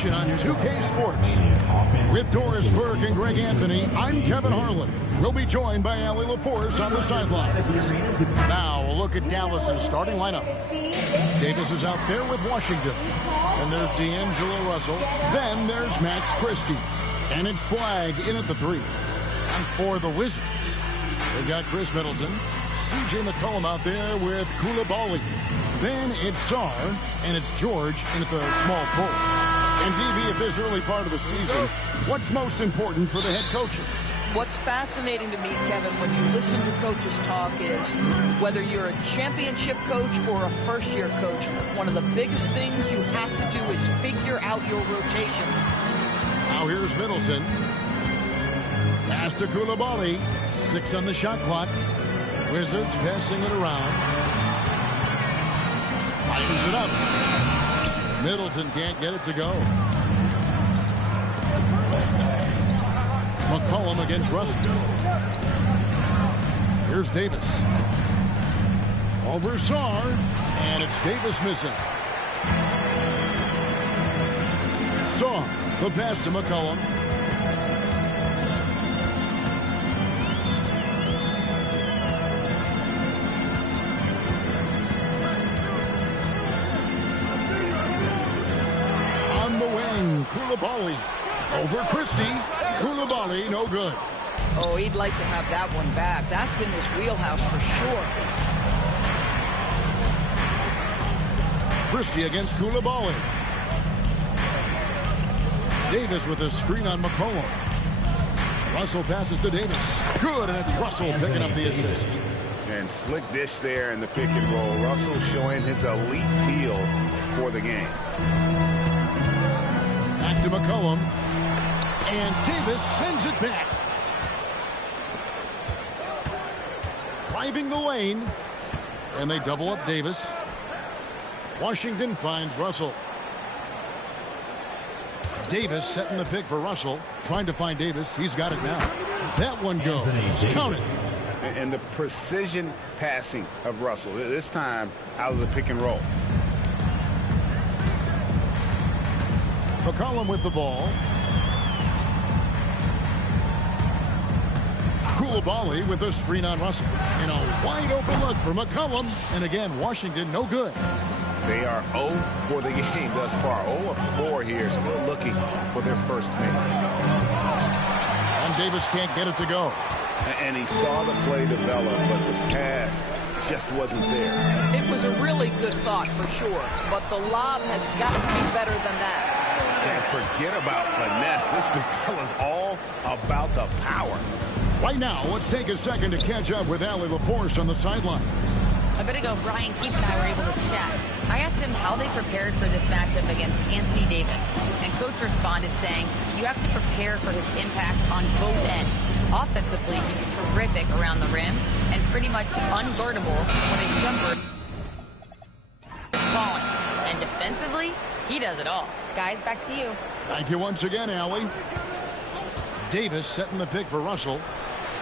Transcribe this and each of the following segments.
action on 2K Sports. With Doris Burke and Greg Anthony, I'm Kevin Harlan. We'll be joined by Allie LaForce on the sideline. Now, a look at Dallas's starting lineup. Davis is out there with Washington. And there's D'Angelo Russell. Then there's Max Christie. And it's Flagg in at the 3. And for the Wizards, they've got Chris Middleton. C.J. McCollum out there with Koulibaly. Then it's Sarr, and it's George in at the small forward. And DB, at this early part of the season, what's most important for the head coaches? What's fascinating to me, Kevin, when you listen to coaches talk is whether you're a championship coach or a first-year coach, one of the biggest things you have to do is figure out your rotations. Now here's Middleton. Pass to Koulibaly. 6 on the shot clock. Wizards passing it around. Fires it up. Middleton can't get it to go. McCollum against Russell. Here's Davis. Over Sarr. And it's Davis missing. Sarr. The pass to McCollum. Koulibaly over Christie. Koulibaly, no good. Oh, he'd like to have that one back. That's in his wheelhouse for sure. Christie against Koulibaly. Davis with a screen on McCollum. Russell passes to Davis. Good, and it's Russell picking up the assist. And slick dish there in the pick and roll. Russell showing his elite feel for the game. Back to McCollum. And Davis sends it back. Driving the lane. And they double up Davis. Washington finds Russell. Davis setting the pick for Russell. Trying to find Davis. He's got it now. That one goes. Count it. And the precision passing of Russell. This time out of the pick and roll. McCollum with the ball. Koulibaly with a screen on Russell. And a wide open look for McCollum. And again, Washington no good. They are 0 for the game thus far. 0 of 4 here, still looking for their first make. And Davis can't get it to go. And he saw the play develop, but the pass just wasn't there. It was a really good thought for sure, but the lob has got to be better than that. And forget about finesse. This big fella's all about the power. Right now, let's take a second to catch up with Allie LaForce on the sideline. A bit ago, Brian Keefe and I were able to chat. I asked him how they prepared for this matchup against Anthony Davis. And Coach responded saying, you have to prepare for his impact on both ends. Offensively, he's terrific around the rim and pretty much unguardable when his jumper is falling. And defensively, he does it all. Guys, back to you. Thank you once again, Allie. Davis setting the pick for Russell.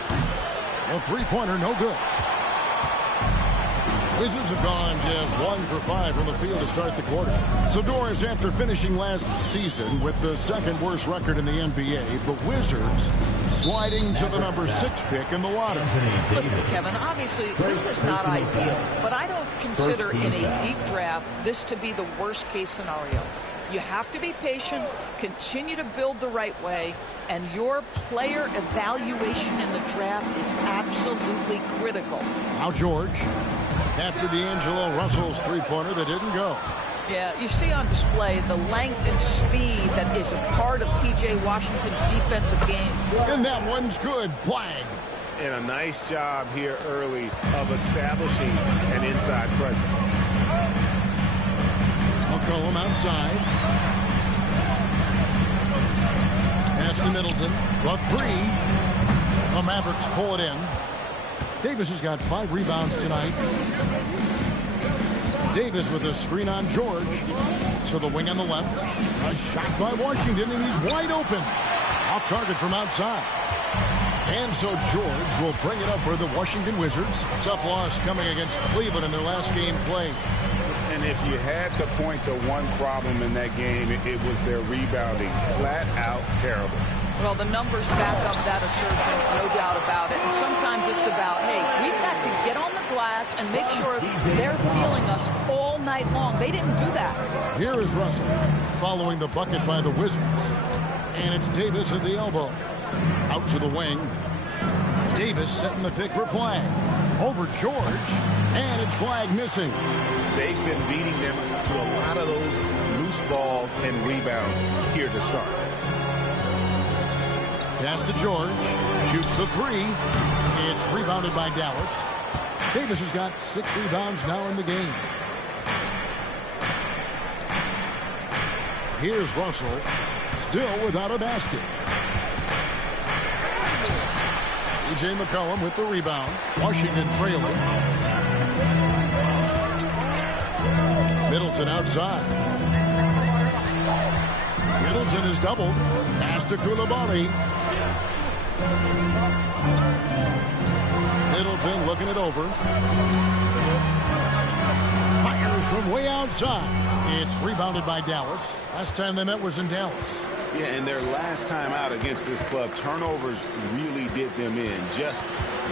A three-pointer, no good. Wizards have gone just 1 for 5 from the field to start the quarter. So Doris, after finishing last season with the second worst record in the NBA, the Wizards sliding to the number 6 pick in the lottery. Listen, Kevin, obviously this is not ideal, but I don't consider in a deep draft this to be the worst case scenario. You have to be patient, continue to build the right way, and your player evaluation in the draft is absolutely critical. Now George, after D'Angelo Russell's three-pointer that didn't go. Yeah, you see on display the length and speed that is a part of P.J. Washington's defensive game. And that one's good. Flag. And a nice job here early of establishing an inside presence. McCollum outside. Pass to Middleton. The three. The Mavericks pull it in. Davis has got 5 rebounds tonight. Davis with a screen on George. To the wing on the left. A shot by Washington, and he's wide open. Off target from outside. And so George will bring it up for the Washington Wizards. Tough loss coming against Cleveland in their last game played. And if you had to point to one problem in that game, it was their rebounding. Flat out terrible. Well, the numbers back up that assertion, no doubt about it. And sometimes it's about, hey, we've got to get on the glass and make sure they're feeling us all night long. They didn't do that. Here is Russell following the bucket by the Wizards. And it's Davis at the elbow. Out to the wing. Davis setting the pick for Flag. Over George. And it's Flag missing. They've been beating them to a lot of those loose balls and rebounds here to start. Pass to George. Shoots the three. It's rebounded by Dallas. Davis has got 6 rebounds now in the game. Here's Russell. Still without a basket. C.J. McCollum with the rebound. Washington trailing. Middleton outside. Middleton is doubled. Pass to Koulibaly. Middleton looking it over. Fires from way outside. It's rebounded by Dallas. Last time they met was in Dallas. Yeah, and their last time out against this club, turnovers really did them in. Just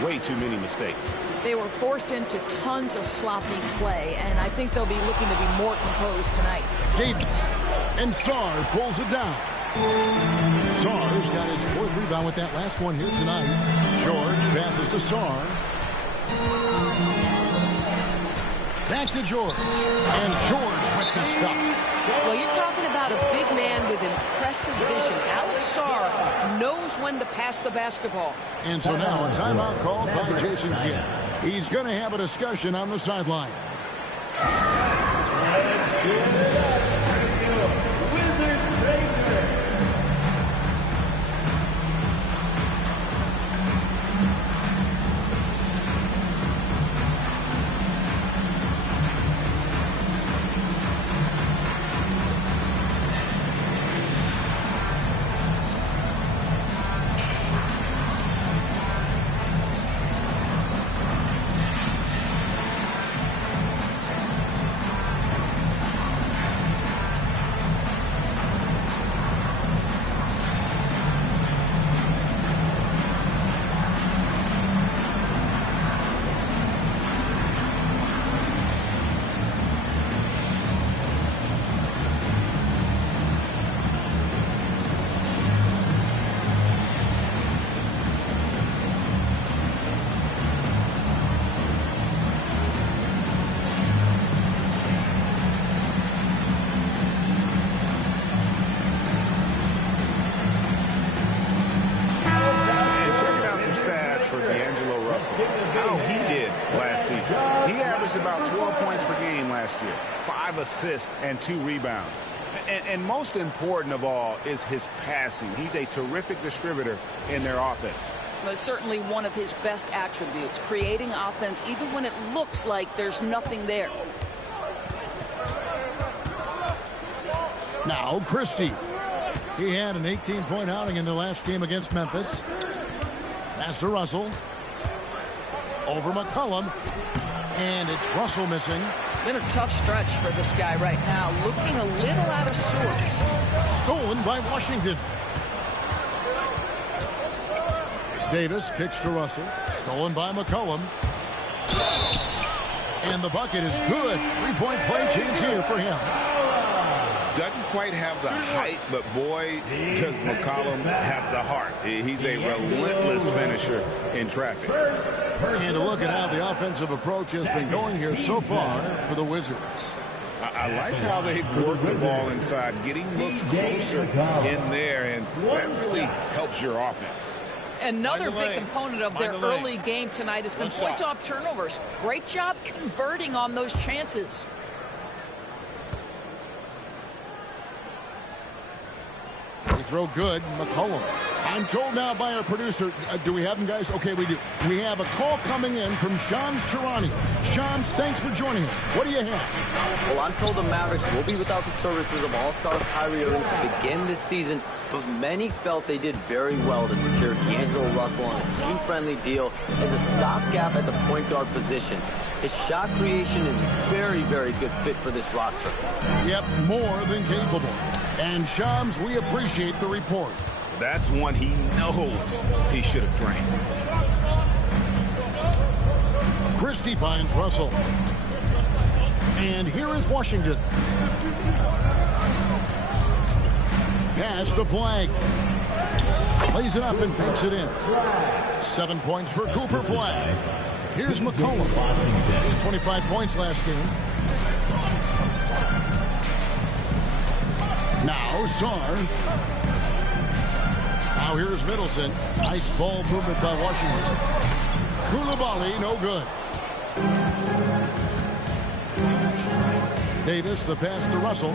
way too many mistakes. They were forced into tons of sloppy play, and I think they'll be looking to be more composed tonight. Davis. And Sarr pulls it down. Sarr's got his 4th rebound with that last one here tonight. George passes to Sarr. Back to George. And George with the stuff. Well, you're talking about a big man with impressive vision. Alex Sarr knows when to pass the basketball. And so now a timeout called by Jason Kidd. He's going to have a discussion on the sideline. How he did last season. He averaged about 12 points per game last year, 5 assists and 2 rebounds. And most important of all is his passing. He's a terrific distributor in their offense. Well, it's certainly one of his best attributes, creating offense even when it looks like there's nothing there. Now Christie. He had an 18-point outing in their last game against Memphis. Pass to Russell. Over McCollum. And it's Russell missing. Been a tough stretch for this guy right now. Looking a little out of sorts. Stolen by Washington. Davis kicks to Russell. Stolen by McCollum. And the bucket is good. 3-point play chance here for him. Doesn't quite have the height, but boy, does McCollum have the heart. He's a relentless finisher in traffic. And to look at how the offensive approach has been going here so far for the Wizards. I like how they've worked the ball inside, getting looks closer in there, and that really helps your offense. Another big component of their early game tonight has been points off turnovers. Great job converting on those chances. They throw good. McCollum. I'm told now by our producer, do we have him, guys? Okay, we do. We have a call coming in from Shams Charania. Shams, thanks for joining us. What do you have? Well, I'm told the Mavericks will be without the services of All-Star Kyrie Irving to begin this season, but many felt they did very well to secure D'Angelo Russell on a team-friendly deal as a stopgap at the point guard position. His shot creation is a very, very good fit for this roster. Yep, more than capable. And Shams, we appreciate the report. That's one he knows he should have drained. Christie finds Russell. And here is Washington. Pass to Flag. Plays it up and banks it in. 7 points for Cooper Flag. Here's McCollum. 25 points last game. Now Sarr. Now here's Middleton. Nice ball movement by Washington. Koulibaly, no good. Davis, the pass to Russell.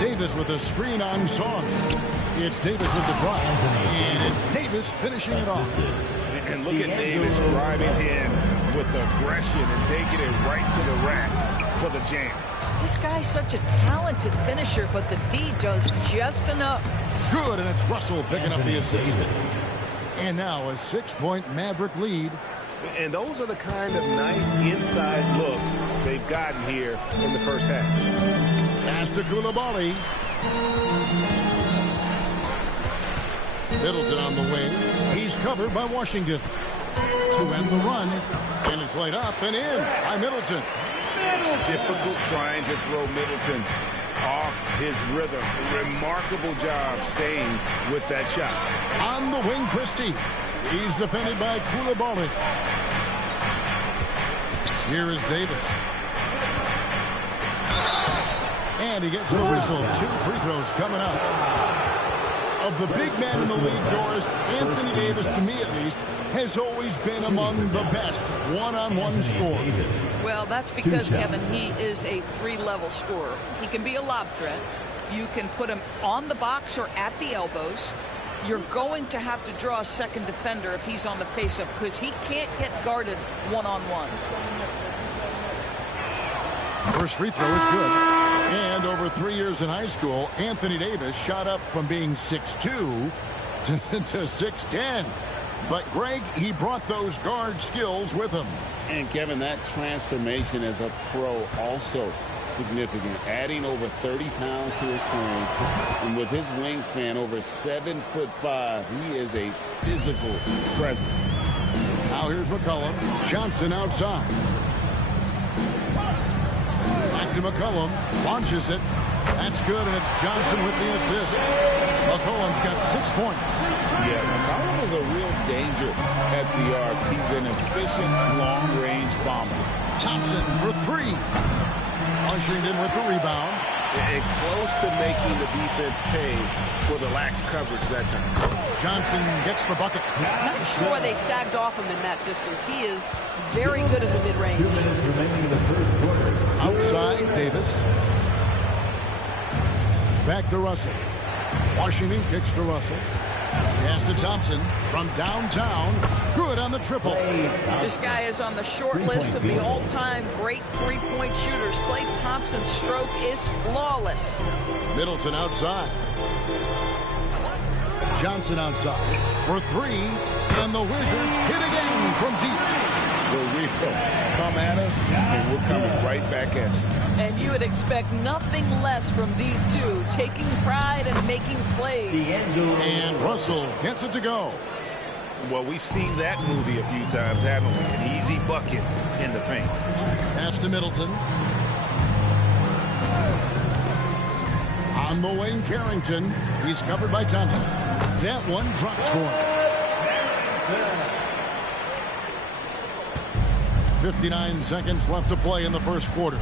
Davis with a screen on Song. It's Davis with the drive. And it's Davis finishing it off. And look at Davis driving in with aggression and taking it right to the rack for the jam. This guy's such a talented finisher, but the D does just enough. Good, and it's Russell picking up the assist. And now a 6-point Maverick lead. And those are the kind of nice inside looks they've gotten here in the first half. Pass to Koulibaly. Middleton on the wing. He's covered by Washington. To end the run. And it's laid up and in by Middleton. It's difficult trying to throw Middleton off his rhythm. Remarkable job staying with that shot. On the wing, Christie. He's defended by Koulibaly. Here is Davis. And he gets the whistle. 2 free throws coming up. Of the big men in the league, Doris, Anthony Davis, to me at least, has always been among the best one-on-one scorers. Well, that's because, Kevin, he is a 3-level scorer. He can be a lob threat. You can put him on the box or at the elbows. You're going to have to draw a second defender if he's on the face-up because he can't get guarded one-on-one. First free throw is good. And over 3 years in high school, Anthony Davis shot up from being 6'2" to 6'10". But, Greg, he brought those guard skills with him. And, Kevin, that transformation as a pro also significant. Adding over 30 pounds to his frame. And with his wingspan over 7'5", he is a physical presence. Now here's McCollum. Johnson outside. Back to McCollum. Launches it. That's good, and it's Johnson with the assist. McCollum's got 6 points. Yeah, McCollum is a real danger at the arc. He's an efficient long-range bomber. Thompson for 3. Washington with the rebound. And close to making the defense pay for the lax coverage that time. Johnson gets the bucket. Not sure they sagged off him in that distance. He is very good in the mid-range. Outside, Davis. Back to Russell. Washington kicks to Russell. Pass to Thompson from downtown. Good on the triple. This guy is on the short list of the all-time great three-point shooters. Klay Thompson's stroke is flawless. Middleton outside. Johnson outside for 3. And the Wizards hit again from deep. The real come at us, and we're coming right back at you. And you would expect nothing less from these two, taking pride and making plays. And Russell gets it to go. Well, we've seen that movie a few times, haven't we? An easy bucket in the paint. Pass to Middleton. On the wing, Carrington. He's covered by Thompson. That one drops for him. 59 seconds left to play in the first quarter.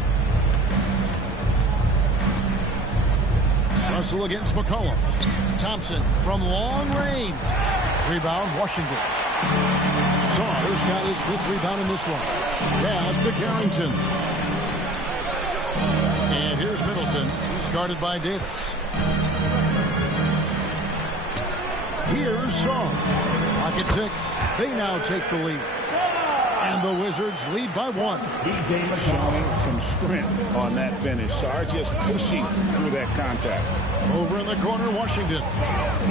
Russell against McCollum. Thompson from long range. Rebound, Washington. Sarr's got his 5th rebound in this one. Pass to Carrington. And here's Middleton. He's guarded by Davis. Here's Sarr. Pocket 6. They now take the lead. And the Wizards lead by 1. Showing some strength on that finish. Sarr just pushing through that contact. Over in the corner, Washington.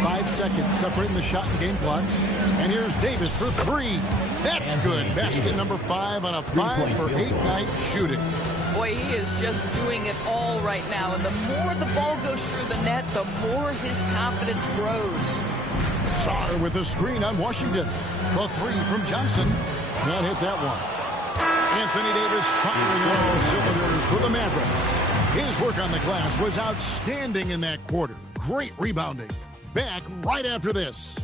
5 seconds separating the shot and game clocks. And here's Davis for 3. That's good. Basket number 5 on a 5 for 8 night shooting. Boy, he is just doing it all right now. And the more the ball goes through the net, the more his confidence grows. Sarr with a screen on Washington. The 3 from Johnson. Can't hit that one. Anthony Davis firing on all cylinders for the Mavericks. His work on the glass was outstanding in that quarter. Great rebounding. Back right after this.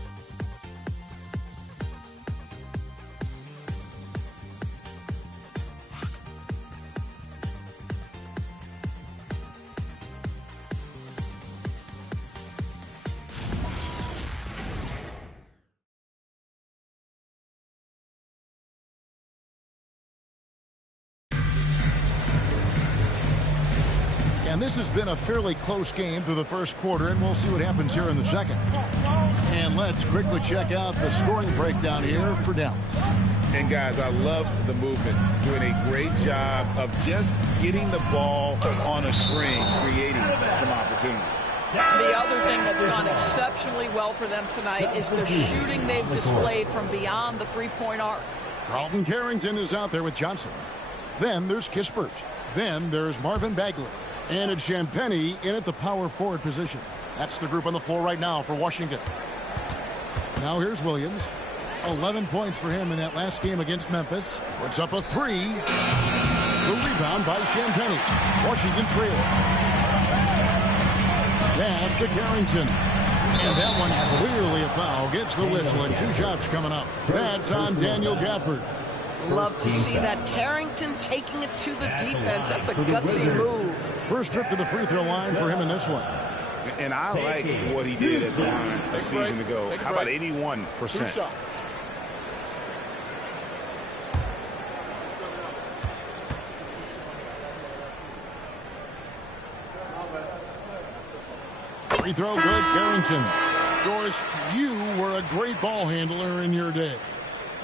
And this has been a fairly close game through the first quarter, and we'll see what happens here in the second. And let's quickly check out the scoring breakdown here for Dallas. And guys, I love the movement. Doing a great job of just getting the ball on a string, creating some opportunities. The other thing that's gone exceptionally well for them tonight is the shooting they've displayed from beyond the three-point arc. Carlton Carrington is out there with Johnson. Then there's Kispert. Then there's Marvin Bagley. And it's Champagnie in at the power forward position. That's the group on the floor right now for Washington. Now here's Williams. 11 points for him in that last game against Memphis. Puts up a 3. The rebound by Champagnie. Washington trail. Pass to Carrington. And that one clearly a foul. Gets the whistle and 2 shots coming up. That's on Daniel Gafford. Love to see that. Carrington taking it to the defense. That's a gutsy move. First trip to the free throw line for him in this one. And I like what he did at the line a season ago. How about 81%? Free throw good, Carrington. Doris, you were a great ball handler in your day.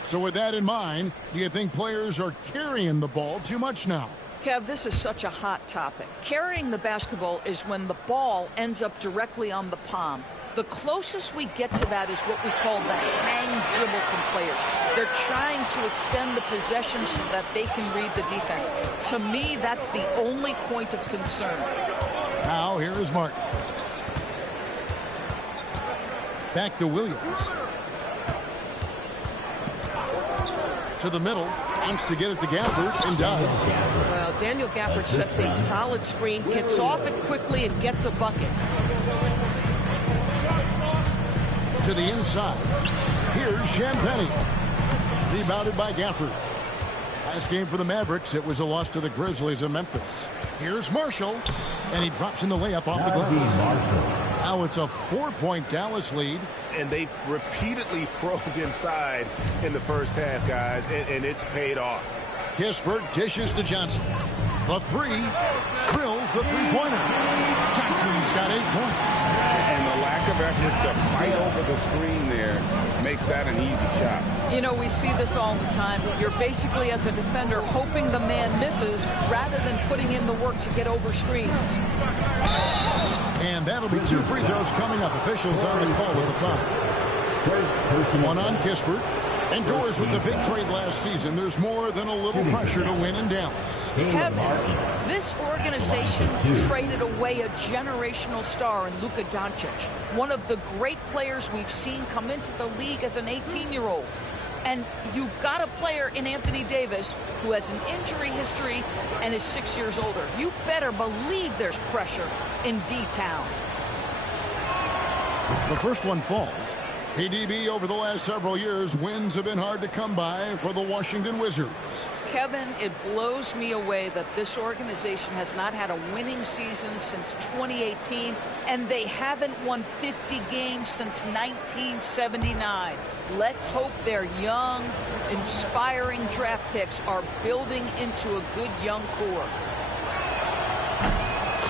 So with that in mind, do you think players are carrying the ball too much now? Kev, this is such a hot topic. Carrying the basketball is when the ball ends up directly on the palm. The closest we get to that is what we call the hang dribble from players. They're trying to extend the possession so that they can read the defense. To me, that's the only point of concern. Now, here is Martin. Back to Williams. To the middle. Wants to get it to Gafford and does. Well, Daniel Gafford sets a solid screen, gets off it quickly, and gets a bucket. To the inside. Here's Champagnie. Rebounded by Gafford. Last game for the Mavericks, it was a loss to the Grizzlies of Memphis. Here's Marshall, and he drops in the layup off the glass. Now it's a 4-point Dallas lead. And they've repeatedly probed inside in the first half, guys, and it's paid off. Kispert dishes to Johnson. The 3 drills the three-pointer. Johnson's got 8 points. And the lack of effort to fight over the screen there makes that an easy shot. You know, we see this all the time. You're basically, as a defender, hoping the man misses rather than putting in the work to get over screens. And that'll be 2 free throws coming up. Officials on the call with the foul. One on Kispert. And Doris, with the big trade last season, there's more than a little pressure to win in Dallas. Kevin, this organization traded away a generational star in Luka Doncic, one of the great players we've seen come into the league as an 18-year-old. And you've got a player in Anthony Davis who has an injury history and is 6 years older. You better believe there's pressure in D-Town. The first one falls. KDB over the last several years, wins have been hard to come by for the Washington Wizards. Kevin, it blows me away that this organization has not had a winning season since 2018, and they haven't won 50 games since 1979. Let's hope their young, inspiring draft picks are building into a good young core.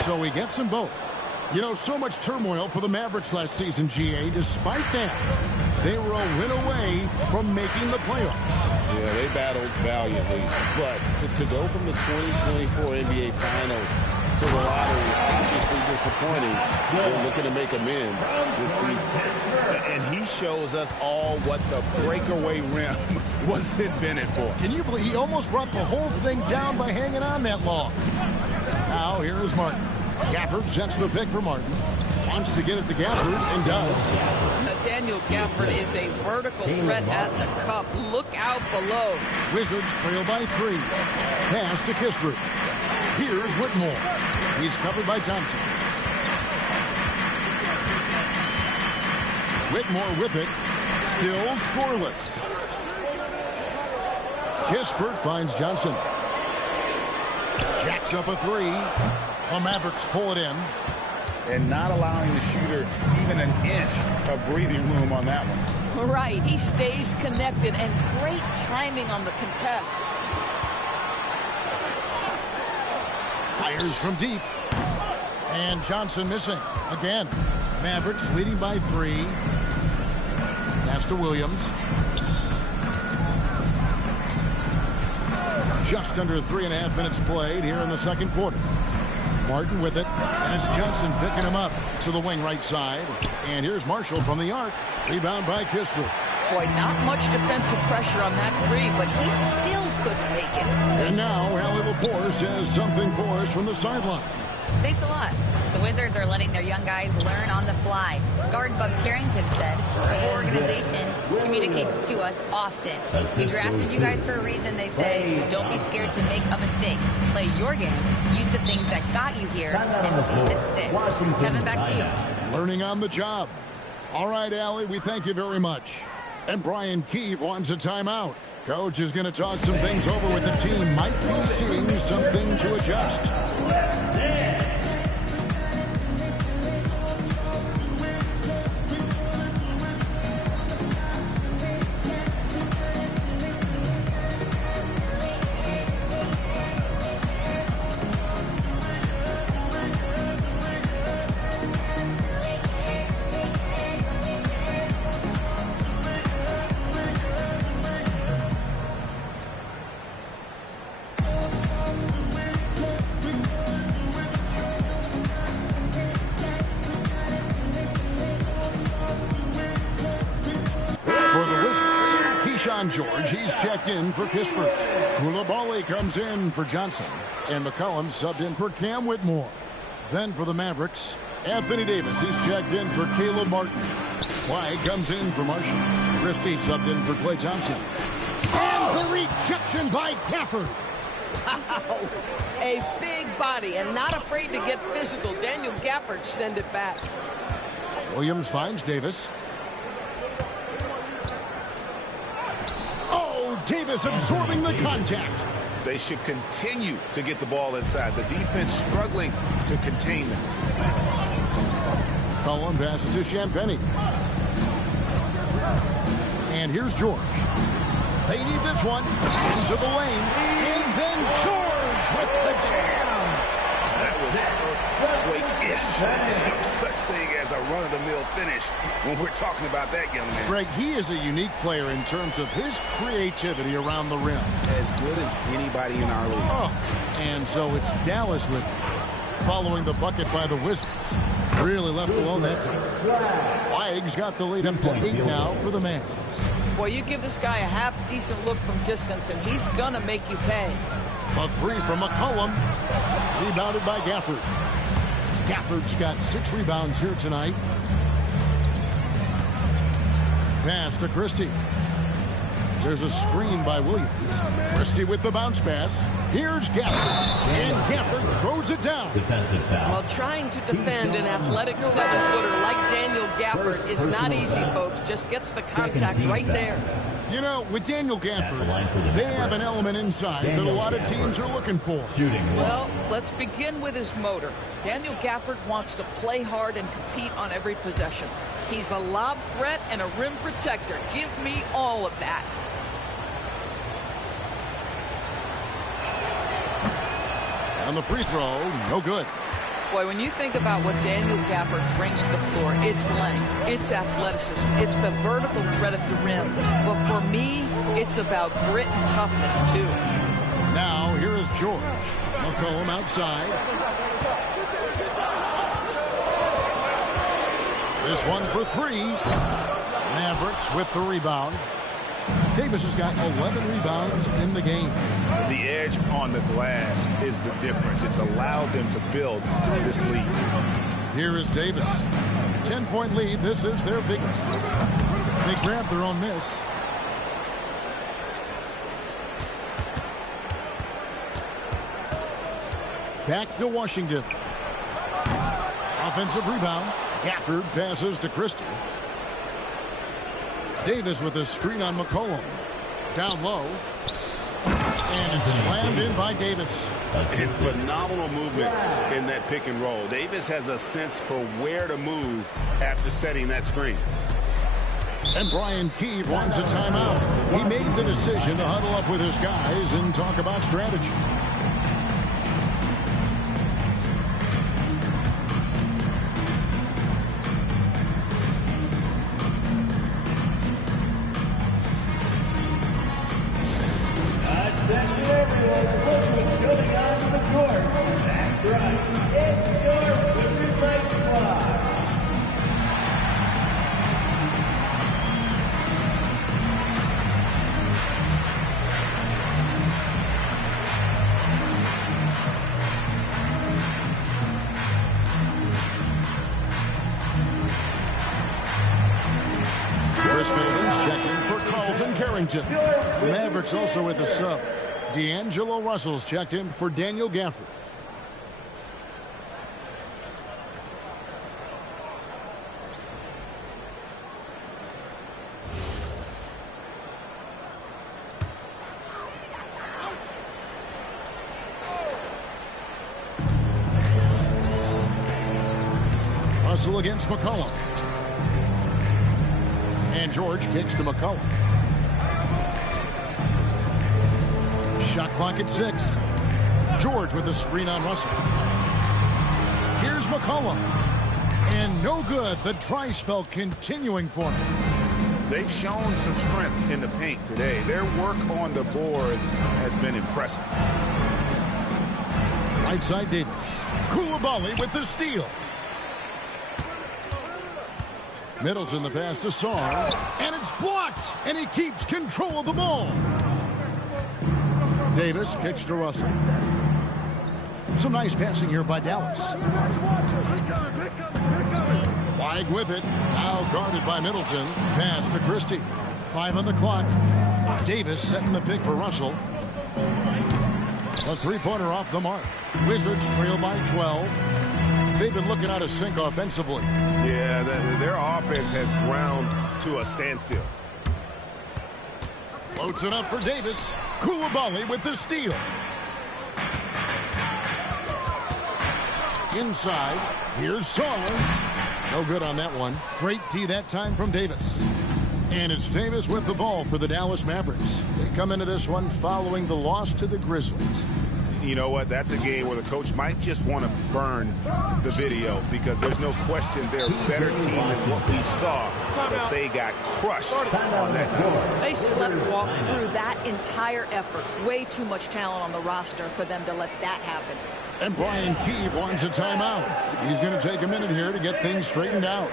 So he gets them both. You know, so much turmoil for the Mavericks last season, GA. Despite that, They were a win away from making the playoffs. Yeah, they battled valiantly. But to go from the 2024 NBA Finals to the lottery, obviously disappointing. They're looking to make amends this season. And he shows us all what the breakaway rim was invented for. Can you believe he almost brought the whole thing down by hanging on that long? Now, here is Martin. Gafford sets the pick for Martin. Wants to get it to Gafford and does. Now, Daniel Gafford is a vertical threat at the cup. Look out below. Wizards trail by 3. Pass to Kispert. Here's Whitmore. He's covered by Thompson. Whitmore with it. Still scoreless. Kispert finds Johnson. Jacks up a 3. The Mavericks pull it in. And not allowing the shooter even an inch of breathing room on that one. Right. He stays connected, and great timing on the contest. Fires from deep. And Johnson missing. Again. Mavericks leading by 3. Pass to Williams. Just under 3.5 minutes played here in the second quarter. Martin with it, and it's Johnson picking him up to the wing right side. And here's Marshall from the arc. Rebound by Kispert. Boy, not much defensive pressure on that 3, but he still couldn't make it. And now, Allie LaForce has something for us from the sideline. Thanks a lot. The Wizards are letting their young guys learn on the fly. Guard Bub Carrington said, the whole organization communicates to us often. We drafted you guys for a reason, they say. Don't be scared to make a mistake. Play your game, use the things that got you here, and see if it sticks. Kevin, back to you. Learning on the job. All right, Allie, we thank you very much. And Brian Keefe wants a timeout. Coach is going to talk some things over with the team. Might be seeing something to adjust. George, he's checked in for Kispert. Koulibaly comes in for Johnson. And McCollum subbed in for Cam Whitmore. Then for the Mavericks, Anthony Davis, he's checked in for Caleb Martin. Clyde comes in for Marshall. Christie subbed in for Klay Thompson. And the rejection by Gafford. Wow. A big body and not afraid to get physical. Daniel Gafford send it back. Williams finds Davis. Davis absorbing the contact. They should continue to get the ball inside. The defense struggling to contain them. Cullen passes to Champagny. And here's George. They need this one. Into the lane. And then George with the jam. That was earthquake-ish. No such thing as a run-of-the-mill finish when we're talking about that young man. Greg, he is a unique player in terms of his creativity around the rim. As good as anybody in our league. Oh, and so it's Dallas with following the bucket by the Wizards. Really left alone that time. Wags got the lead up to 8 now for the Mavs. Boy, you give this guy a half-decent look from distance, and he's going to make you pay. A 3 from McCollum. Rebounded by Gafford. Gafford's got 6 rebounds here tonight. Pass to Christie. There's a screen by Williams. Christie with the bounce pass. Here's Gafford. And Gafford throws it down. Defensive foul. Well, trying to defend an athletic 7-footer like Daniel Gafford is not easy, folks. Just gets the contact right there. You know, with Daniel Gafford, they have an element inside that a lot of teams are looking for. Well, let's begin with his motor. Daniel Gafford wants to play hard and compete on every possession. He's a lob threat and a rim protector. Give me all of that. And the free throw, no good. Boy, when you think about what Daniel Gafford brings to the floor, it's length, it's athleticism, it's the vertical threat at the rim. But for me, it's about grit and toughness, too. Now, here is George. McCollum outside. This one for three. Mavericks with the rebound. Davis has got 11 rebounds in the game. The edge on the glass is the difference. It's allowed them to build this lead. Here is Davis. 10-point lead. This is their biggest. They grab their own miss. Back to Washington. Offensive rebound. Gafford passes to Christie. Davis with a screen on McCollum. Down low. And it's slammed in by Davis. It's phenomenal movement in that pick and roll. Davis has a sense for where to move after setting that screen. And Brian Keeve wants a timeout. He made the decision to huddle up with his guys and talk about strategy. The Mavericks also with a sub. D'Angelo Russell's checked in for Daniel Gafford. Russell against McCollum. And George kicks to McCollum. Shot clock at 6. George with the screen on Russell. Here's McCollum. And no good. The try spell continuing for him. They've shown some strength in the paint today. Their work on the boards has been impressive. Right side Davis. Koulibaly with the steal. Middleton the pass to Sarr. And it's blocked. And he keeps control of the ball. Davis kicks to Russell. Some nice passing here by Dallas. Flag with it. Now guarded by Middleton. Pass to Christie. 5 on the clock. Davis setting the pick for Russell. A three-pointer off the mark. Wizards trail by 12. They've been looking out of sync offensively. Yeah, their offense has ground to a standstill. Floats it up for Davis. Koulibaly with the steal. Inside. Here's Sarr. No good on that one. Great D that time from Davis. And it's Davis with the ball for the Dallas Mavericks. They come into this one following the loss to the Grizzlies. You know what? That's a game where the coach might just want to burn the video because there's no question they're a better team than what we saw, but they got crushed on that game. They slept-walked through that entire effort. Way too much talent on the roster for them to let that happen. And Brian Keeve wants a timeout. He's going to take a minute here to get things straightened out.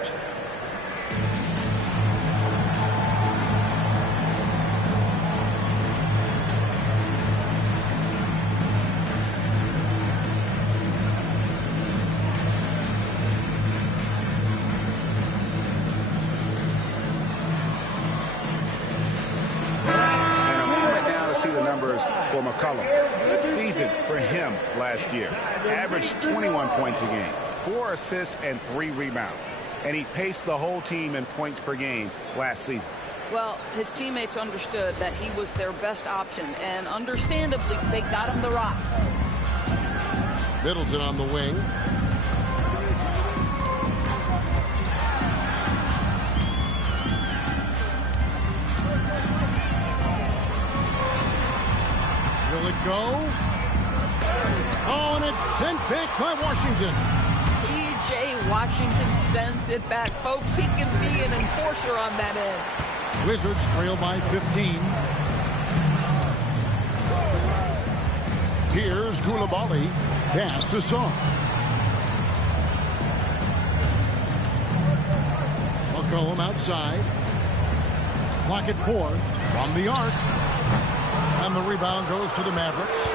For McCollum. Good season for him last year. Averaged 21 points a game, 4 assists and 3 rebounds. And he paced the whole team in points per game last season. Well, his teammates understood that he was their best option, and understandably, they got him the rock. Middleton on the wing. Will it go? Oh, and it's sent back by Washington. Washington sends it back. Folks, he can be an enforcer on that end. Wizards trail by 15. Here's Koulibaly. Pass to Song. McCollum outside. Clock at 4 from the arc. And the rebound goes to the Mavericks.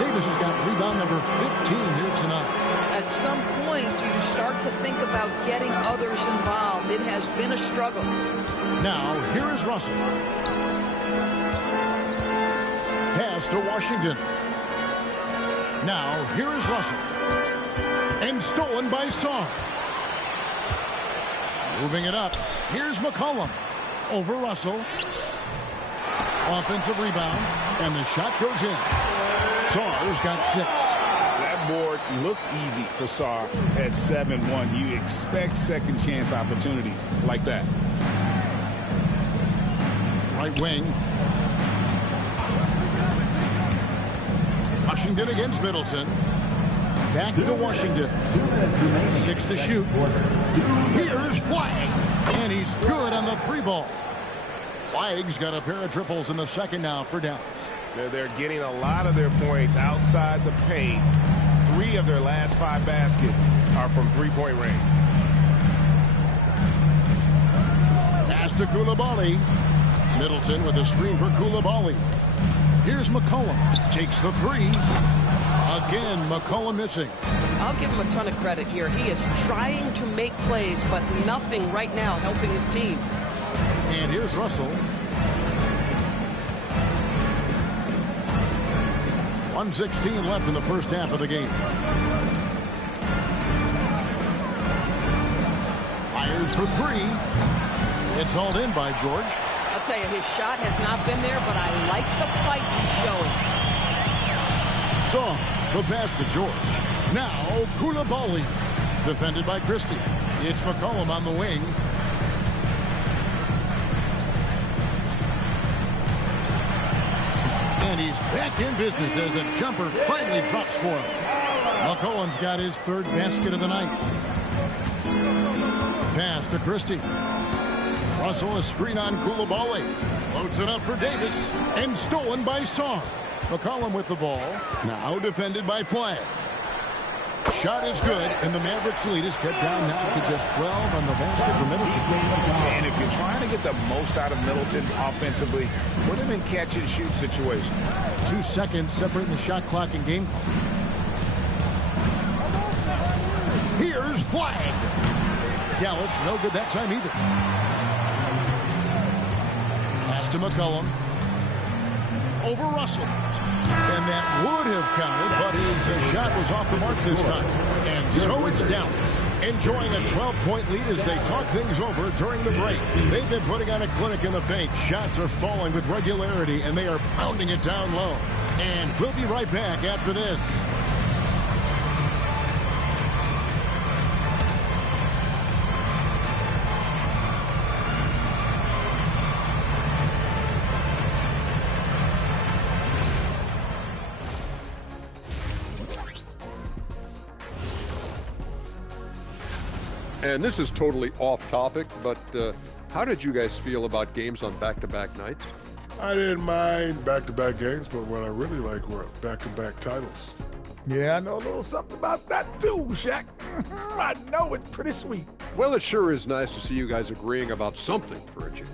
Davis has got rebound number 15 here tonight. At some point, do you start to think about getting others involved? It has been a struggle. Now, here is Russell. Pass to Washington. Now, here is Russell. And stolen by Song. Moving it up. Here's McCollum. Over Russell. Offensive rebound. And the shot goes in. Sarr's got 6. That board looked easy for Sarr at 7-1. You expect second chance opportunities like that. Right wing. Washington against Middleton. Back to Washington. 6 to shoot. Here's Flag. And he's good on the 3-ball. Flag's got a pair of triples in the second now for Dallas. They're getting a lot of their points outside the paint. 3 of their last 5 baskets are from three-point range. Pass to Koulibaly. Middleton with a screen for Koulibaly. Here's McCollum. Takes the 3. Again, McCollum missing. I'll give him a ton of credit here. He is trying to make plays, but nothing right now helping his team. And here's Russell. 1:16 left in the first half of the game. Fires for 3. It's hauled in by George. I'll tell you, his shot has not been there, but I like the fight he's showing. Song, the pass to George. Now, Koulibaly. Defended by Christie. It's McCollum on the wing. And he's back in business as a jumper finally drops for him. McCollum's got his 3rd basket of the night. Pass to Christie. Russell a screen on Koulibaly. Loads it up for Davis. And stolen by Song. McCollum with the ball. Now defended by Flag. Shot is good, and the Mavericks lead is kept down now to just 12 on the basket for Middleton. And if you're trying to get the most out of Middleton offensively, put him in catch-and-shoot situations. 2 seconds separating the shot clock and game clock. Here's Flag. Dallas, no good that time either. Pass to McCollum. Over Russell. And that would have counted, but his shot was off the mark this time. And so it's Dallas, enjoying a 12-point lead as they talk things over during the break. They've been putting on a clinic in the paint. Shots are falling with regularity, and they are pounding it down low. And we'll be right back after this. And this is totally off topic, but how did you guys feel about games on back-to-back nights? I didn't mind back-to-back games, but what I really like were back-to-back titles. Yeah, I know a little something about that too, Shaq. I know it's pretty sweet. Well, it sure is nice to see you guys agreeing about something for a change.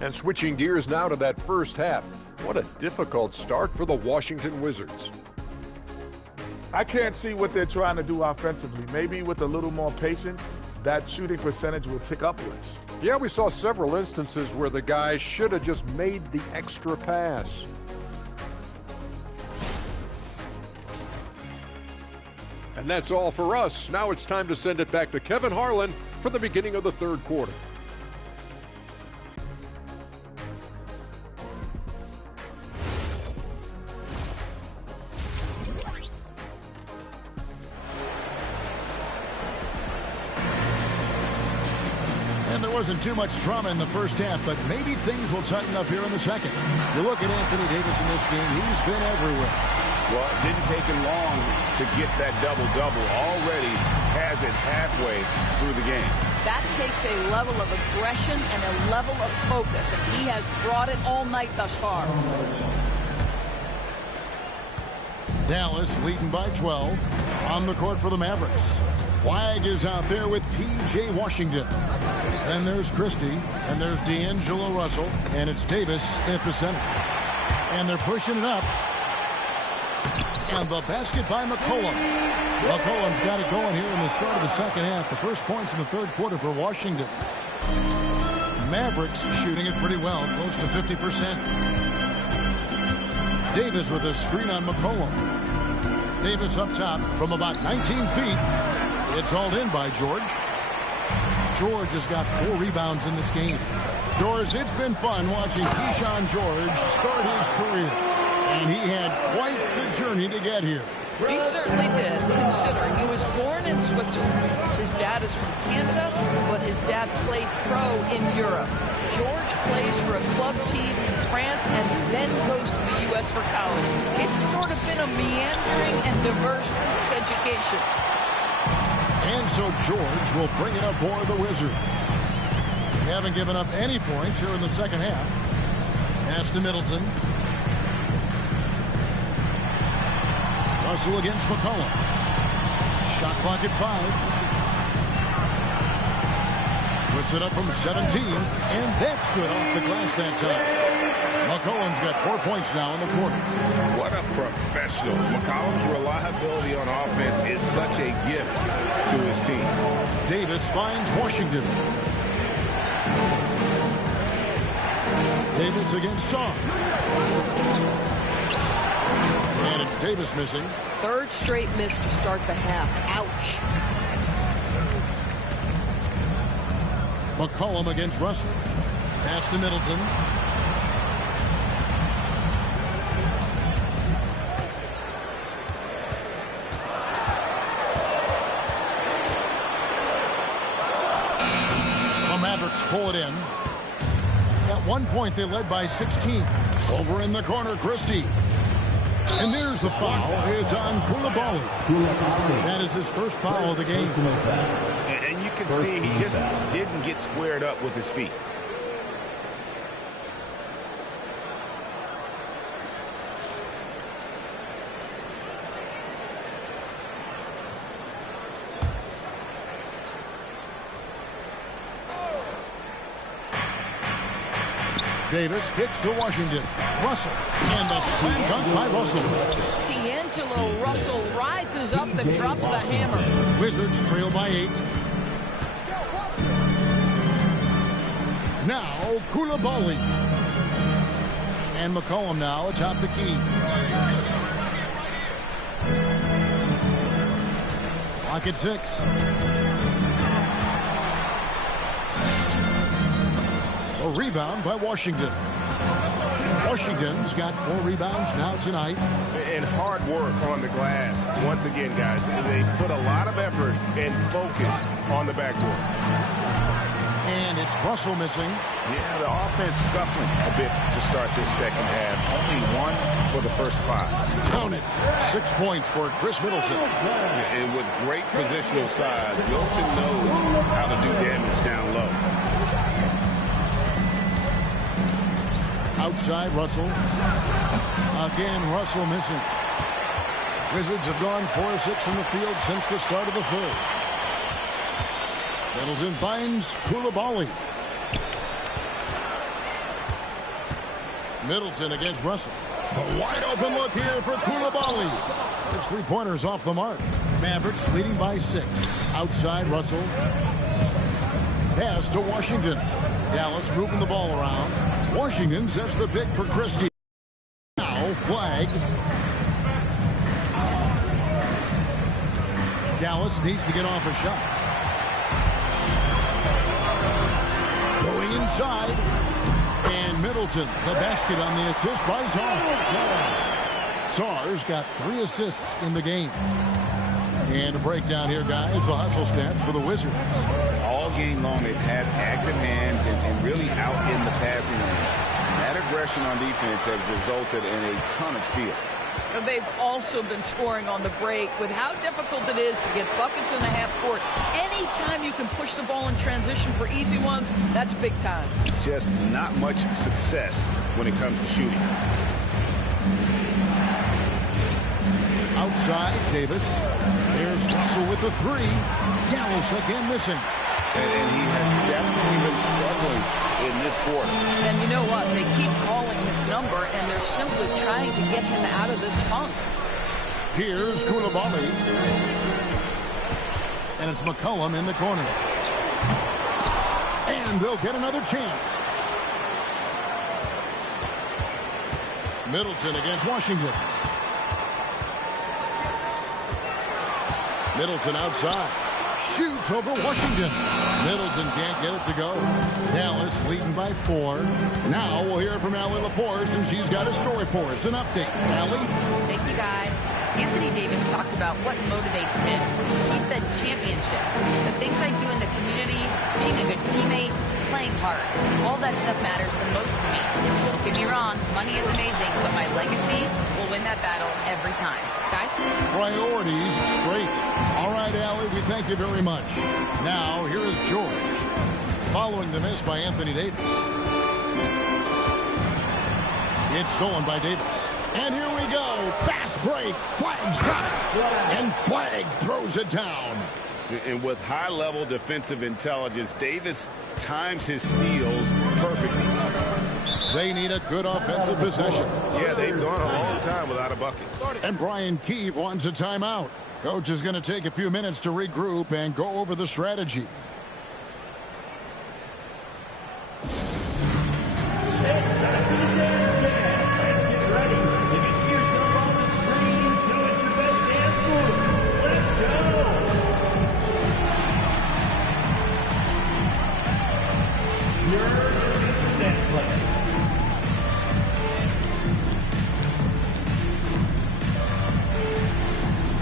And switching gears now to that first half. What a difficult start for the Washington Wizards. I can't see what they're trying to do offensively. Maybe with a little more patience, that shooting percentage will tick upwards. Yeah, we saw several instances where the guy should have just made the extra pass. And that's all for us. Now it's time to send it back to Kevin Harlan for the beginning of the 3rd quarter. And there wasn't too much drama in the first half, but maybe things will tighten up here in the second. You look at Anthony Davis in this game, he's been everywhere. Well, it didn't take him long to get that double-double. Already has it halfway through the game. That takes a level of aggression and a level of focus, and he has brought it all night thus far. Dallas leading by 12 on the court for the Mavericks. Flag is out there with P.J. Washington. Then there's Christie, and there's D'Angelo Russell, and it's Davis at the center. And they're pushing it up. And the basket by McCollum. McCollum's got it going here in the start of the second half. The first points in the third quarter for Washington. Mavericks shooting it pretty well, close to 50%. Davis with a screen on McCollum. Davis up top from about 19 feet. It's hauled in by George. George has got 4 rebounds in this game. Doris, it's been fun watching Keyshawn George start his career. And he had quite the journey to get here. He certainly did, considering he was born in Switzerland. His dad is from Canada, but his dad played pro in Europe. George plays for a club team in France and then goes to the U.S. for college. It's sort of been a meandering and diverse education. And so George will bring it up for the Wizards. They haven't given up any points here in the second half. Pass to Middleton. Russell against McCollum. Shot clock at 5. Puts it up from 17. And that's good off the glass that time. McCollum's got 4 points now in the quarter. What a professional. McCollum's reliability on offense is such a gift to his team. Davis finds Washington. Davis against Shaw. And it's Davis missing. Third straight miss to start the half. Ouch. McCollum against Russell. Pass to Middleton. The Mavericks pull it in. At one point, they led by 16. Over in the corner, Christie. And there's the foul. It's on Koulibaly. That is his first foul of the game. And you can see he just didn't get squared up with his feet. Davis kicks to Washington. Russell. And the slam dunk by Russell. D'Angelo Russell rises up and drops the hammer. Wizards trail by 8. Now Koulibaly. And McCollum now atop the key. Clock at 6. A rebound by Washington. Washington's got 4 rebounds now tonight. And hard work on the glass. Once again, guys, they put a lot of effort and focus on the backboard. And it's Russell missing. Yeah, the offense scuffling a bit to start this second half. Only 1 for the first 5. Count it. 6 points for Chris Middleton. And with great positional size, Middleton knows how to do damage down low. Outside Russell. Again, Russell missing. Wizards have gone 4 of 6 from the field since the start of the third. Middleton finds Koulibaly. Middleton against Russell. A wide open look here for Koulibaly. His 3-pointers off the mark. Mavericks leading by 6. Outside Russell. Pass to Washington. Dallas moving the ball around. Washington sets the pick for Christie. Now flag. Dallas needs to get off a shot. Going inside. And Middleton, the basket on the assist by Czar. Czar's got 3 assists in the game. And a breakdown here, guys. The hustle stats for the Wizards. All game long, they've had active hands and really out in the passing lanes. That aggression on defense has resulted in a ton of steals. And they've also been scoring on the break with how difficult it is to get buckets in the half court. Anytime you can push the ball in transition for easy ones, that's big time. Just not much success when it comes to shooting. Outside, Davis. There's Russell with the three. Dallas again missing. And he has definitely been struggling in this quarter. And you know what? They keep calling his number, and they're simply trying to get him out of this funk. Here's Koulibaly. And it's McCollum in the corner. And they'll get another chance. Middleton against Washington. Middleton outside. Shoots over Washington. Middleton can't get it to go. Dallas leading by 4. Now we'll hear from Allie LaForce, and she's got a story for us. An update. Allie? Thank you, guys. Anthony Davis talked about what motivates him. He said championships, the things I do in the community, being a good teammate, playing hard. All that stuff matters the most to me. Don't get me wrong, money is amazing, but my legacy will win that battle every time. Guys? Priorities straight. All right, Allie, we thank you very much. Now, here is George. Following the miss by Anthony Davis. It's stolen by Davis. And here we go. Fast break. Flag's got it. And Flag throws it down. And with high-level defensive intelligence, Davis times his steals perfectly. They need a good offensive possession. Yeah, they've gone a long time without a bucket. And Brian Keefe wants a timeout. Coach is going to take a few minutes to regroup and go over the strategy.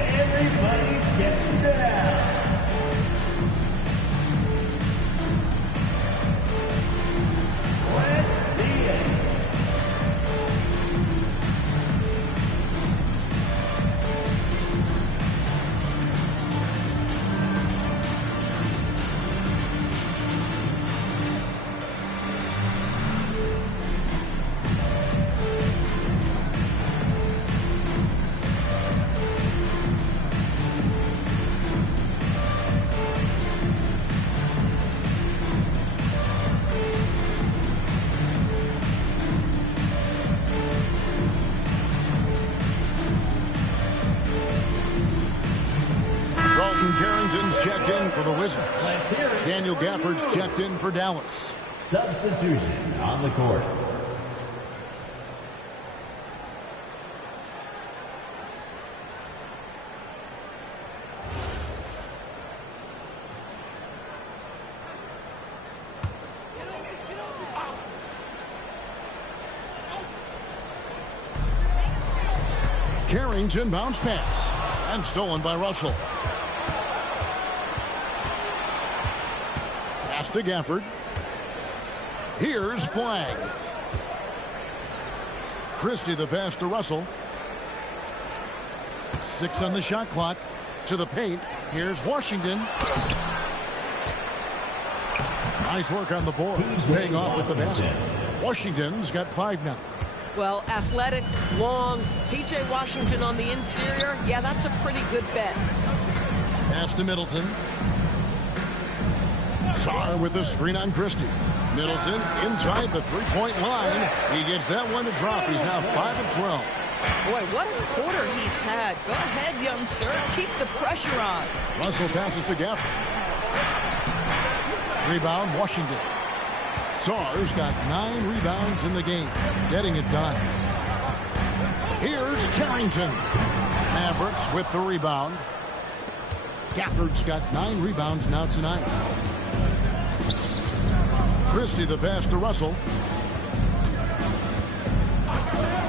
Everybody's getting down. Let's see it. Carrington's checked in for the Wizards. Daniel Gafford's checked in for Dallas. Substitution on the court. Carrington bounce pass. And stolen by Russell. Pass to Gafford. Here's Flag. Christie the pass to Russell. 6 on the shot clock. To the paint. Here's Washington. Nice work on the boards. Paying off with the basket. Washington's got 5 now. Well, athletic, long, P.J. Washington on the interior. Yeah, that's a pretty good bet. Pass to Middleton. Sarr with the screen on Christie. Middleton inside the three-point line. He gets that one to drop. He's now 5 of 12. Boy, what a quarter he's had. Go ahead, young sir. Keep the pressure on. Russell passes to Gafford. Rebound, Washington. Sarr's got 9 rebounds in the game. Getting it done. Here's Carrington. Mavericks with the rebound. Gafford's got 9 rebounds now tonight. Christie the pass to Russell.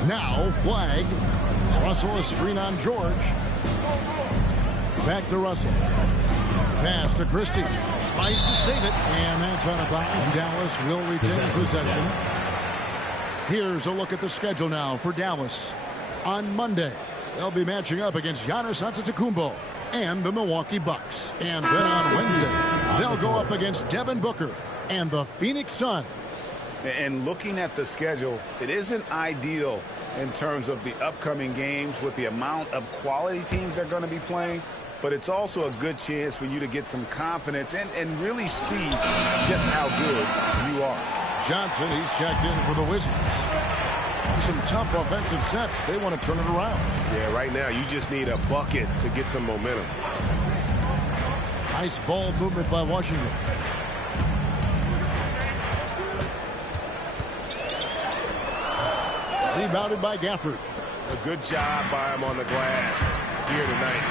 Now Flag. Russell a screen on George. Back to Russell. Pass to Christie. Tries to save it, and that's out of bounds. Dallas will retain possession. Here's a look at the schedule now for Dallas. On Monday, they'll be matching up against Giannis Antetokounmpo and the Milwaukee Bucks. And then on Wednesday, they'll go up against Devin Booker and the Phoenix Suns. And looking at the schedule, it isn't ideal in terms of the upcoming games with the amount of quality teams they're going to be playing. But it's also a good chance for you to get some confidence and really see just how good you are. Johnson, he's checked in for the Wizards. Some tough offensive sets. They want to turn it around. Yeah, right now you just need a bucket to get some momentum. Nice ball movement by Washington. Rebounded by Gafford. A good job by him on the glass here tonight.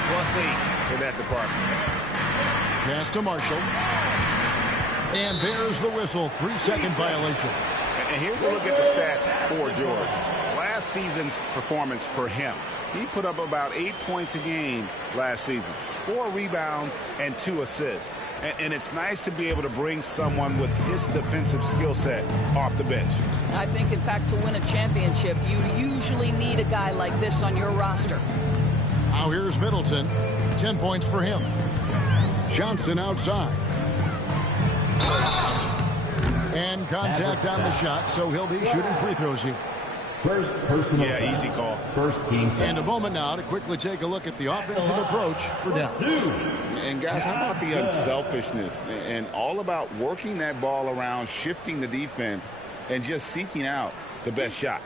+8 in that department. Pass to Marshall. And there's the whistle. 3-second violation. And here's a look at the stats for George. Last season's performance for him. He put up about 8 points a game last season. 4 rebounds and 2 assists. And it's nice to be able to bring someone with his defensive skill set off the bench. I think, in fact, to win a championship, you usually need a guy like this on your roster. Now here's Middleton. 10 points for him. Johnson outside. And contact on the shot, so he'll be shooting free throws here. First personal. Yeah, easy call. First team. And a moment now to quickly take a look at the offensive approach for Dallas. And guys, how about the unselfishness and all about working that ball around, shifting the defense, and just seeking out the best shot.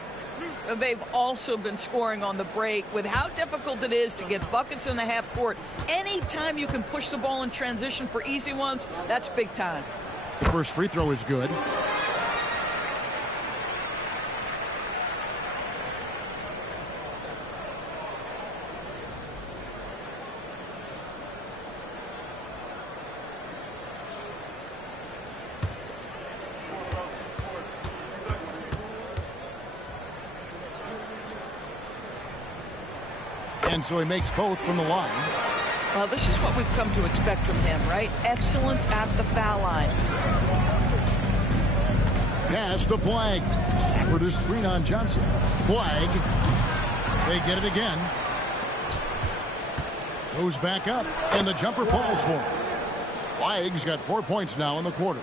They've also been scoring on the break. With how difficult it is to get buckets in the half court, anytime you can push the ball in transition for easy ones, that's big time. The first free throw is good. And so he makes both from the line. Well, this is what we've come to expect from him, right? Excellence at the foul line. Pass to Flag. For the screen on Johnson. Flag. They get it again. Goes back up, and the jumper falls for him. Flag's got 4 points now in the quarter.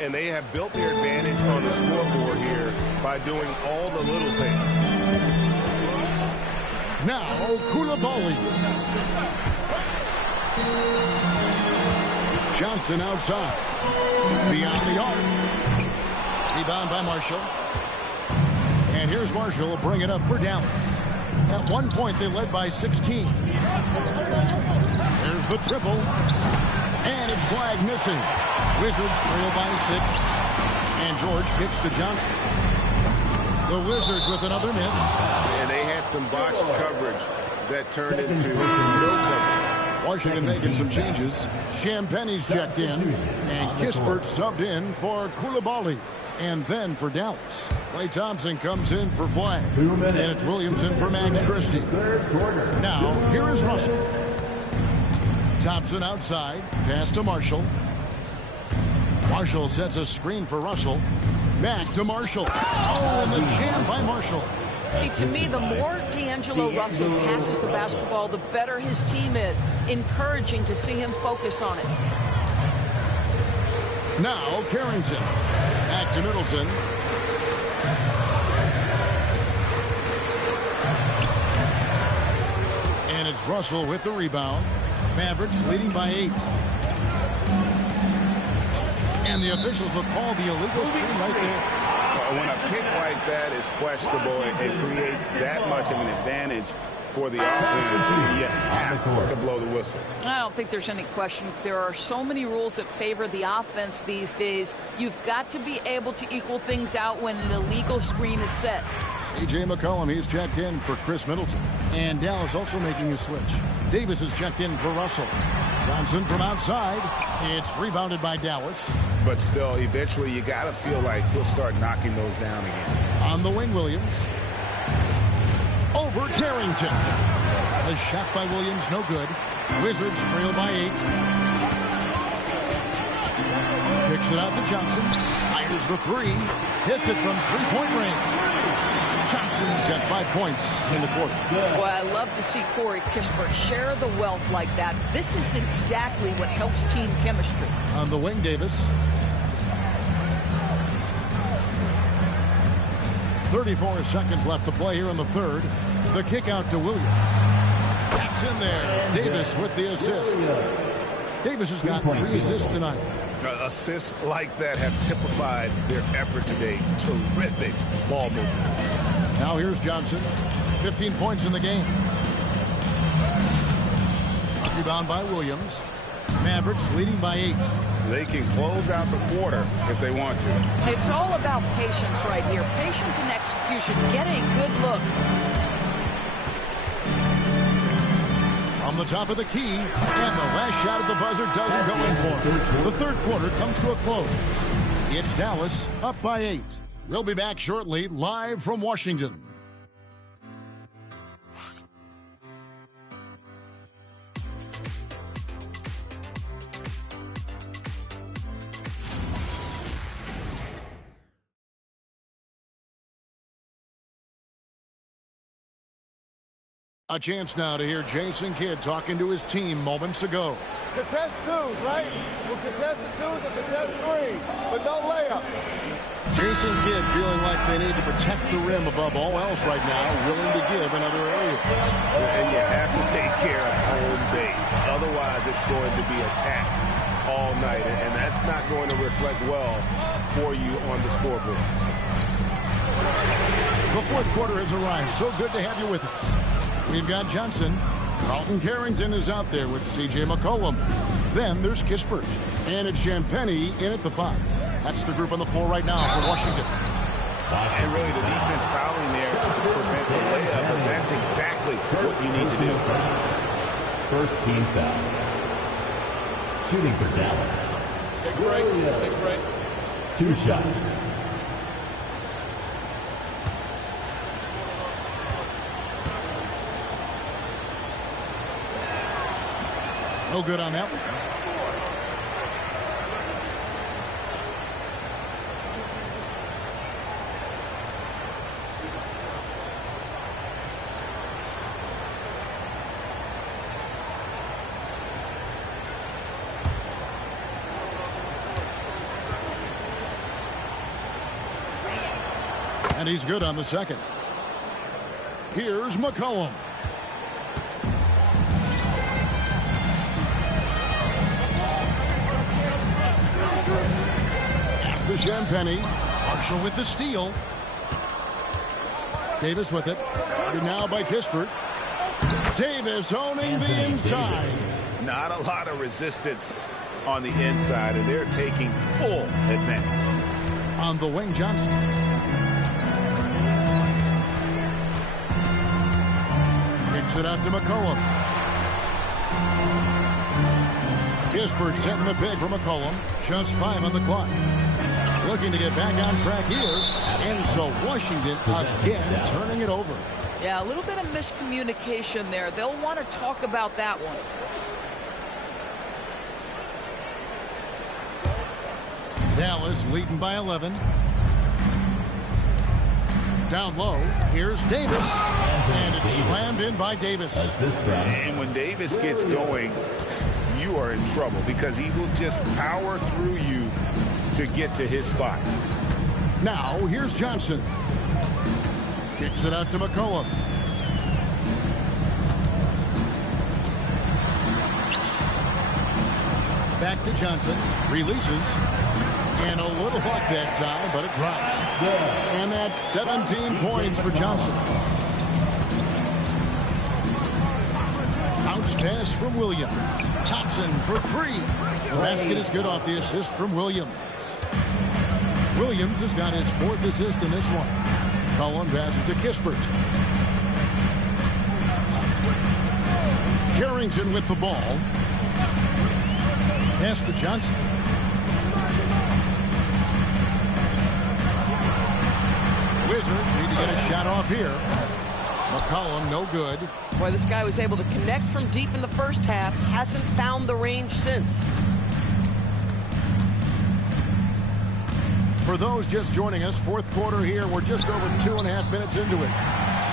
And they have built their advantage on the scoreboard here by doing all the little things. Now, Koulibaly. Johnson outside. Beyond the arc. Rebound by Marshall. And here's Marshall will bring it up for Dallas. At one point, they led by 16. There's the triple. And it's Flag missing. Wizards trail by 6. And George kicks to Johnson. The Wizards with another miss. And they had some botched coverage that turned into no coverage. Washington making some changes. Champagne's checked in. And Kispert subbed in for Koulibaly. And then for Dallas, Klay Thompson comes in for Flag. And it's Williamson for Max Christie. Now, here is Russell. Thompson outside. Pass to Marshall. Marshall sets a screen for Russell. Back to Marshall. Oh, and the jam by Marshall. See, to me, the more D'Angelo Russell passes the basketball, the better his team is. Encouraging to see him focus on it. Now, Carrington. Back to Middleton. And it's Russell with the rebound. Mavericks leading by 8. And the officials will call the illegal screen right there. When a pick like that is questionable, it creates that much of an advantage for the offense. You have to blow the whistle. I don't think there's any question. There are so many rules that favor the offense these days. You've got to be able to equal things out when an illegal screen is set. C.J. McCollum, he's checked in for Chris Middleton. And Dallas also making a switch. Davis is checked in for Russell. Johnson from outside. It's rebounded by Dallas. But still, eventually, you got to feel like he'll start knocking those down again. On the wing, Williams. Over Carrington. The shot by Williams, no good. Wizards trail by 8. Kicks it out to Johnson. Fires the 3. Hits it from 3-point range. Johnson's got 5 points in the quarter. Well, I love to see Corey Kispert share the wealth like that. This is exactly what helps team chemistry. On the wing, Davis. 34 seconds left to play here in the third. The kick out to Williams. That's in there. Davis with the assist. Davis has got 3 assists tonight. Assists like that have typified their effort today. Terrific ball movement. Now here's Johnson. 15 points in the game. Rebound by Williams. Mavericks leading by 8. They can close out the quarter if they want to. It's all about patience right here. Patience and execution. Get a good look. On the top of the key, and the last shot at the buzzer doesn't go in for him. The third quarter comes to a close. It's Dallas up by 8. We'll be back shortly, live from Washington. A chance now to hear Jason Kidd talking to his team moments ago. Contest twos, right? We'll contest the twos and contest threes, but no layups. Jason Kidd feeling like they need to protect the rim above all else right now, willing to give in other areas. And you have to take care of home base. Otherwise, it's going to be attacked all night, and that's not going to reflect well for you on the scoreboard. The fourth quarter has arrived. So good to have you with us. We've got Johnson. Carlton Carrington is out there with C.J. McCollum. Then there's Kispert. And it's Champagnie in at the 5. That's the group on the floor right now for Washington. And really the defense fouling there to prevent the layup, but that's exactly what you need to do. First team foul. Shooting for Dallas. Take a break. Take a break. 2 shots. No good on that one. And he's good on the second. Here's McCollum. To Champagnie. Marshall with the steal. Davis with it. And now by Kispert. Davis owning the inside. Not a lot of resistance on the inside, and they're taking full advantage. On the wing, Johnson. Kicks it out to McCollum. Kispert setting the pick for McCollum. Just 5 on the clock. Looking to get back on track here. And so Washington again turning it over. Yeah, a little bit of miscommunication there. They'll want to talk about that one. Dallas leading by 11. Down low. Here's Davis. And it's slammed in by Davis. And when Davis gets going, you are in trouble because he will just power through you to get to his spot. Now, here's Johnson. Kicks it out to McCollum. Back to Johnson. Releases. And a little luck that time, but it drops. And that's 17 points for Johnson. Bounce pass from Williams. Thompson for 3. The basket is good off the assist from Williams. Williams has got his 4th assist in this one. Cullen passes to Kispert. Carrington with the ball. Pass to Johnson. Wizards need to get a shot off here. McCollum, no good. Boy, this guy was able to connect from deep in the first half. Hasn't found the range since. For those just joining us, fourth quarter here. We're just over 2.5 minutes into it.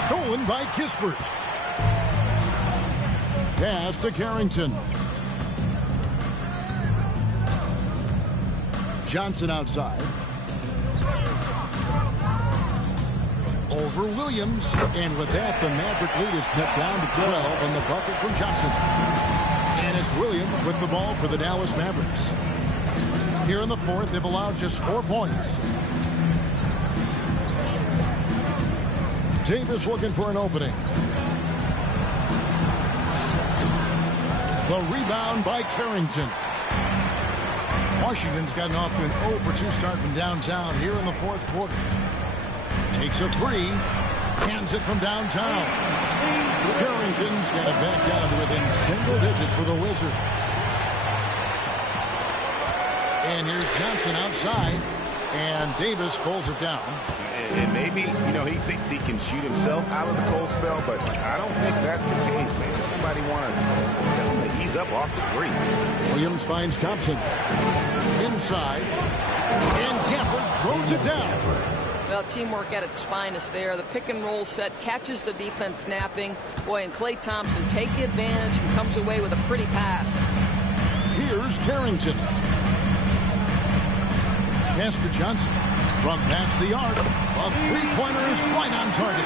Stolen by Kispert. Pass to Carrington. Johnson outside. Over Williams. And with that, the Maverick lead is cut down to 12 on the bucket from Johnson. And it's Williams with the ball for the Dallas Mavericks. Here in the fourth, they've allowed just 4 points. Davis looking for an opening. The rebound by Carrington. Washington's gotten off to an 0 for 2 start from downtown here in the fourth quarter. Takes a 3. Hands it from downtown. Carrington's got it back down to within single digits for the Wizards. And here's Johnson outside. And Davis pulls it down. And maybe, he thinks he can shoot himself out of the cold spell, but I don't think that's the case. Maybe somebody want to tell him to ease up off the three. Williams finds Thompson. Inside. And Gafford throws it down. Well, teamwork at its finest there. The pick and roll set catches the defense napping. Boy, and Klay Thompson take advantage and comes away with a pretty pass. Here's Carrington. Pass to Johnson. From past the arc. A three-pointer is right on target.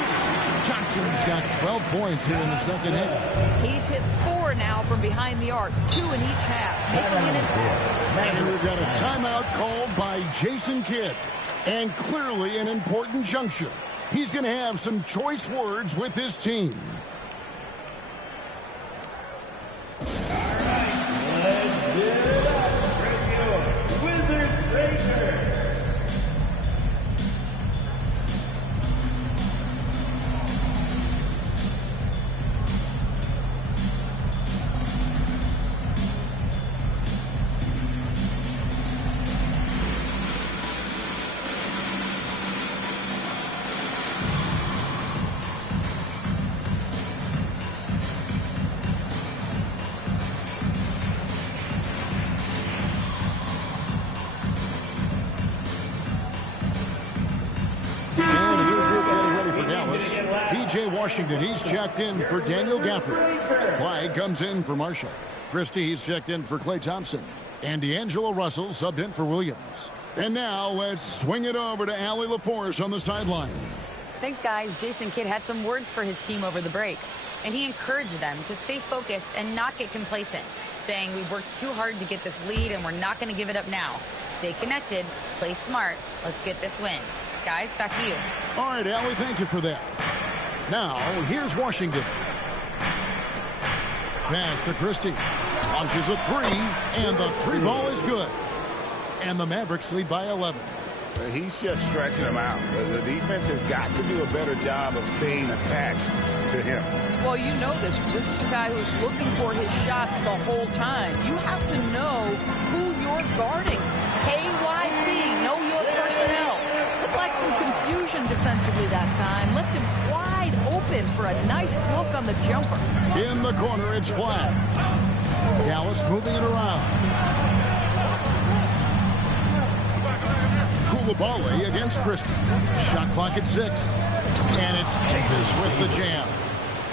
Johnson's got 12 points here in the second half. He's hit 4 now from behind the arc. 2 in each half. Making an impact. And we've got a timeout called by Jason Kidd. And clearly an important juncture. He's going to have some choice words with his team. All right, let's do it. Wizards Rangers. Washington, he's checked in for Daniel Gafford. Clyde comes in for Marshall. Christie, he's checked in for Klay Thompson. And D'Angelo Russell subbed in for Williams. And now let's swing it over to Allie LaForce on the sideline. Thanks, guys. Jason Kidd had some words for his team over the break. And he encouraged them to stay focused and not get complacent, saying we've worked too hard to get this lead and we're not going to give it up now. Stay connected, play smart, let's get this win. Guys, back to you. All right, Allie, thank you for that. Now, here's Washington. Pass to Christie. Launches a 3, and the 3 ball is good. And the Mavericks lead by 11. He's just stretching them out. The defense has got to do a better job of staying attached to him. Well, you know this. This is a guy who's looking for his shot the whole time. You have to know who you're guarding. KYB, know your personnel. Looked like some confusion defensively that time. Left him wide open for a nice look on the jumper. In the corner, it's flat. Dallas moving it around. Koulibaly against Christie. Shot clock at 6. And it's Davis with the jam.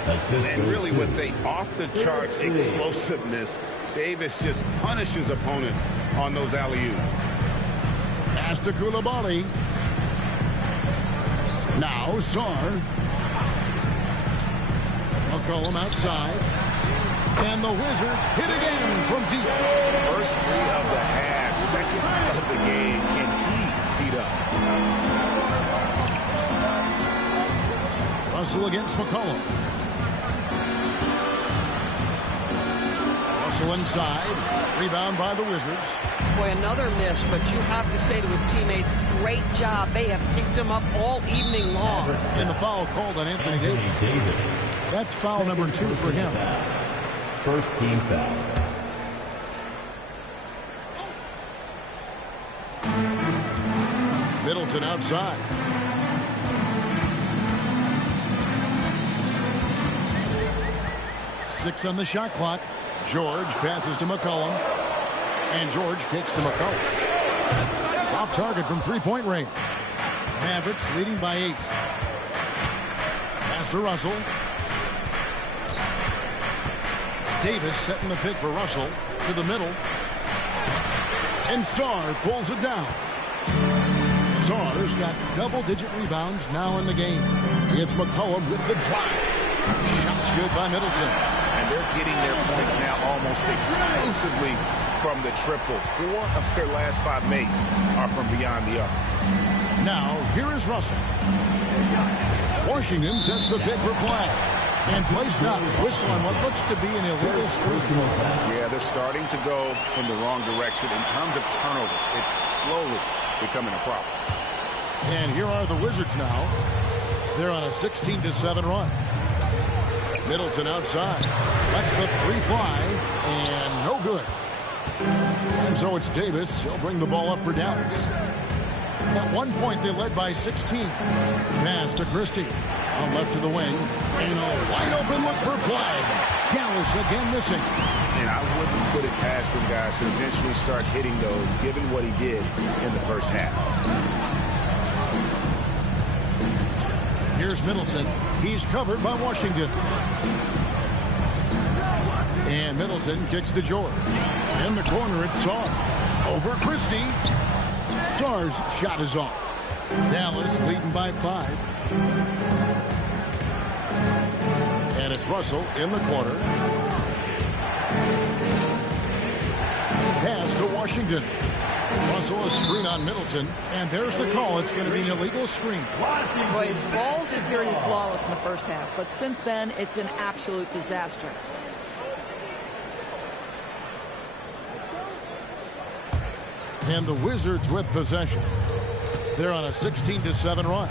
And really with the off-the-charts explosiveness, Davis just punishes opponents on those alley-oops. Pass to Koulibaly. Now Sarr. McCollum outside. And the Wizards hit again from deep. First 3 of the half, second of the game. Can he heat up? Russell against McCollum. Russell inside. Rebound by the Wizards. Boy, another miss, but you have to say to his teammates, great job. They have picked him up all evening long. And the foul called on Anthony Davis. That's foul number 2 for him. First team foul. Middleton outside. Six on the shot clock. George passes to McCollum. And George kicks to McCollum. Off target from three-point range. Mavericks leading by 8. Pass to Russell. Davis setting the pick for Russell to the middle. And Sarr pulls it down. Sarr's got double-digit rebounds now in the game. It's McCollum with the drive. Shots good by Middleton. And they're getting their points now almost exclusively from the triple. 4 of their last 5 makes are from beyond the arc. Now, here is Russell. Washington sets the pick for flag. And play stops. Whistle on what looks to be an illegal screen. Yeah, they're starting to go in the wrong direction in terms of turnovers. It's slowly becoming a problem. And here are the Wizards now. They're on a 16-7 run. Middleton outside. That's the 3 fly. And no good. And so it's Davis. He'll bring the ball up for Dallas. At one point, they led by 16. Pass to Christie. On left to the wing. And a wide open look for flag. Dallas again missing. And I wouldn't put it past him, guys, to eventually start hitting those, given what he did in the first half. Here's Middleton. He's covered by Washington. And Middleton kicks to George. In the corner, it's Sarr. Over Christie. Sarr's shot is off. Dallas leading by 5. And it's Russell in the corner. Pass to Washington. Russell a screen on Middleton. And there's the call. It's going to be an illegal screen. Boy, his ball security flawless in the first half. But since then, it's an absolute disaster. And the Wizards with possession. They're on a 16-7 run.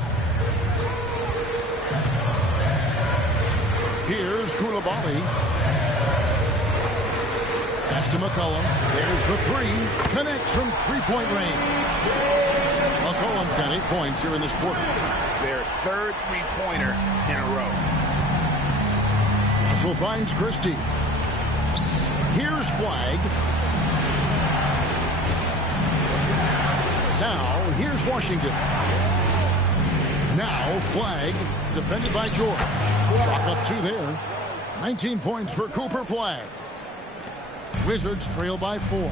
Here's Koulibaly. Pass to McCollum. There's the 3. Connects from three-point range. McCollum's got 8 points here in this quarter. Their 3rd three-pointer in a row. Russell finds Christie. Here's Flag. Now, here's Washington. Now, Flag, defended by George. Chalk up 2 there. 19 points for Cooper Flag. Wizards trail by 4.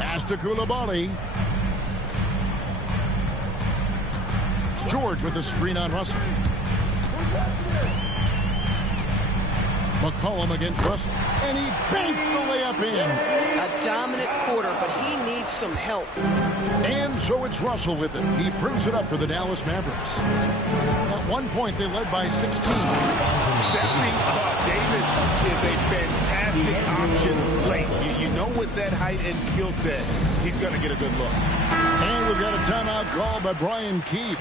Pass to Koulibaly. George with the screen on Russell. McCollum against Russell. And he banks the layup in. A dominant quarter, but he needs some help. And so it's Russell with it. He proves it up for the Dallas Mavericks. At one point, they led by 16. Stepping up. Davis is a fantastic option late. You know, with that height and skill set, he's going to get a good look. And we've got a timeout called by Brian Keefe.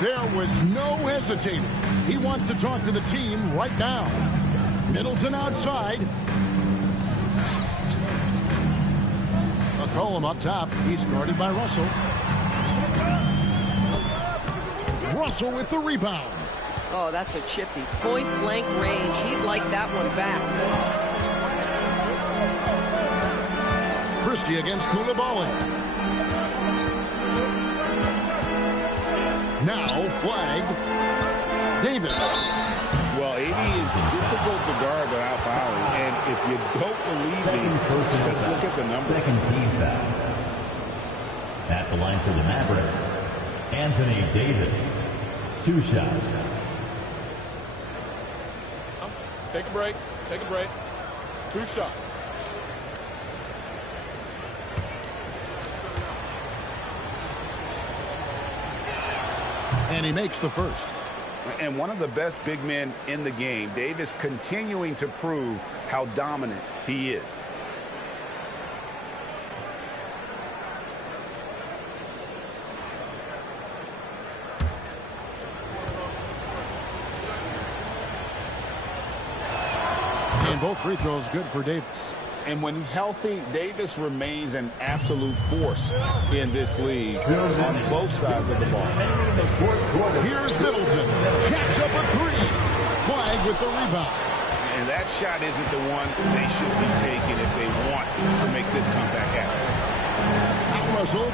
There was no hesitating. He wants to talk to the team right now. Middleton outside. McCollum up top. He's guarded by Russell. Russell with the rebound. Oh, that's a chippy. Point-blank range. He'd like that one back. Christie against Koulibaly. Now Flag. Davis. Well, AD is difficult to guard without fouling. And if you don't believe me, just look at the numbers. Second team foul. At the line for the Mavericks, Anthony Davis. 2 shots. Take a break. Take a break. 2 shots. And he makes the first. And one of the best big men in the game, Davis, continuing to prove how dominant he is. And both free throws good for Davis. And when healthy, Davis remains an absolute force in this league on both sides of the ball. Here's Middleton. Jacks up a 3. Flag with the rebound. And that shot isn't the one they should be taking if they want to make this comeback happen. Russell.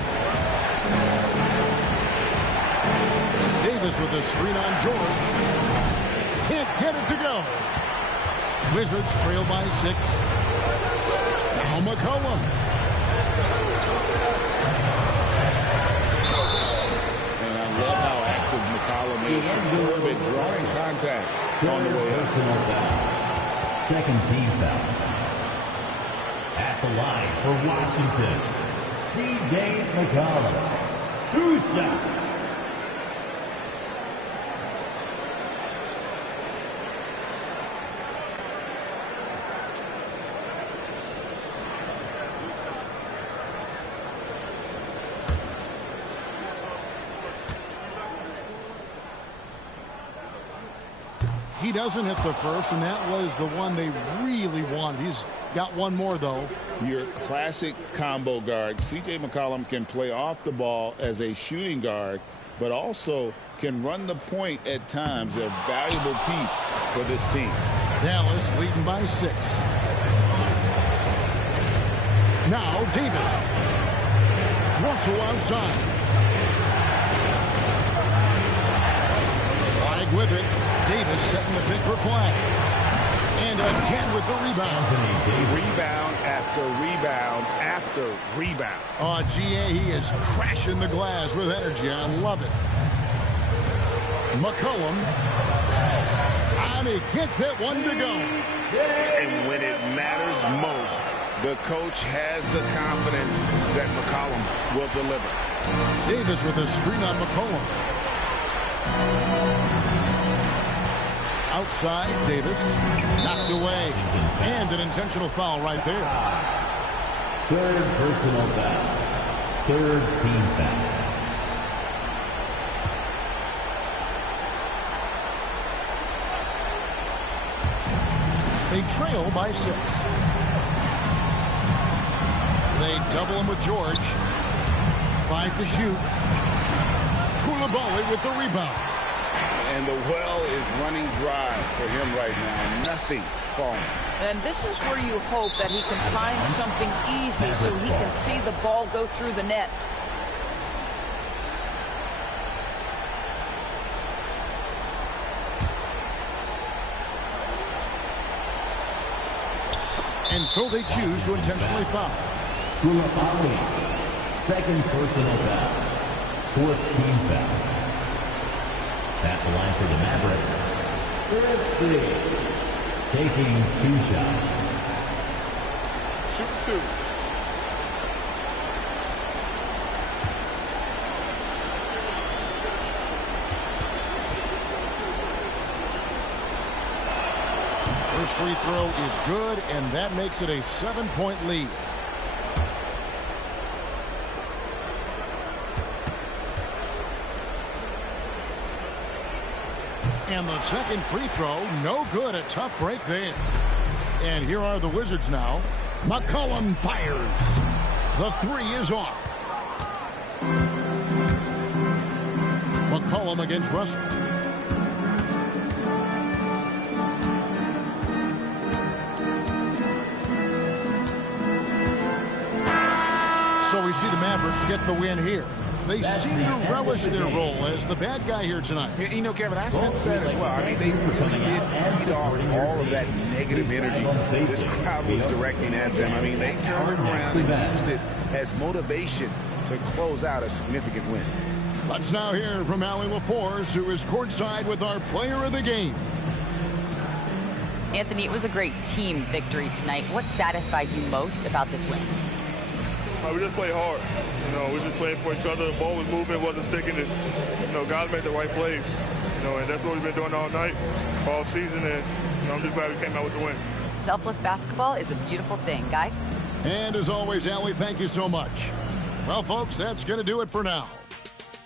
Davis with a screen on George. Can't get it to go. Wizards trail by 6. Now McCollum. And I love how active McCollum is. Superb at drawing contact on the way up. Second team foul. At the line for Washington, C.J. McCollum. 2 shots. He doesn't hit the first, and that was the one they really wanted. He's got one more, though. Your classic combo guard. C.J. McCollum can play off the ball as a shooting guard, but also can run the point at times. A valuable piece for this team. Dallas leading by 6. Now Davis. Russell outside. Flag with it. Davis setting the pick for flag. And again with the rebound. Rebound after rebound after rebound. Oh, GA, he is crashing the glass with energy. I love it. McCollum. And he gets that one to go. And when it matters most, the coach has the confidence that McCollum will deliver. Davis with a screen on McCollum. Outside, Davis knocked away. And an intentional foul right there. Third personal foul. Third team foul. They trail by 6. They double him with George. 5 to shoot. Koulibaly with the rebound. And the well is running dry for him right now. Nothing falling. And this is where you hope that he can find something easy so he can see the ball go through the net. And so they choose to intentionally foul. Koulibaly, second personal foul. Fourth team foul. At the line for the Mavericks, Thirsty, taking 2 shots. Shoot 2. First free throw is good, and that makes it a 7-point lead. And the second free throw, no good. A tough break there. And here are the Wizards now. McCollum fires. The 3 is off. McCollum against Russell. So we see the Mavericks get the win here. They seem to relish their role as the bad guy here tonight. You know, Kevin, I sense that as well. I mean, they really did feed off all of that negative energy this crowd was directing at them. I mean, they turned it around and used it as motivation to close out a significant win. Let's now hear from Allie LaForce, who is courtside with our player of the game. Anthony, it was a great team victory tonight. What satisfied you most about this win? We just played hard. You know, we just played for each other. The ball was moving, wasn't sticking. And, you know, guys made the right plays. You know, and that's what we've been doing all night, all season. And, you know, I'm just glad we came out with the win. Selfless basketball is a beautiful thing, guys. And as always, Allie, thank you so much. Well, folks, that's going to do it for now.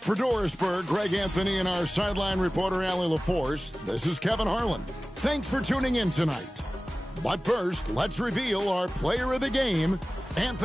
For Dorisburg, Greg Anthony, and our sideline reporter, Allie LaForce, this is Kevin Harlan. Thanks for tuning in tonight. But first, let's reveal our player of the game, Anthony.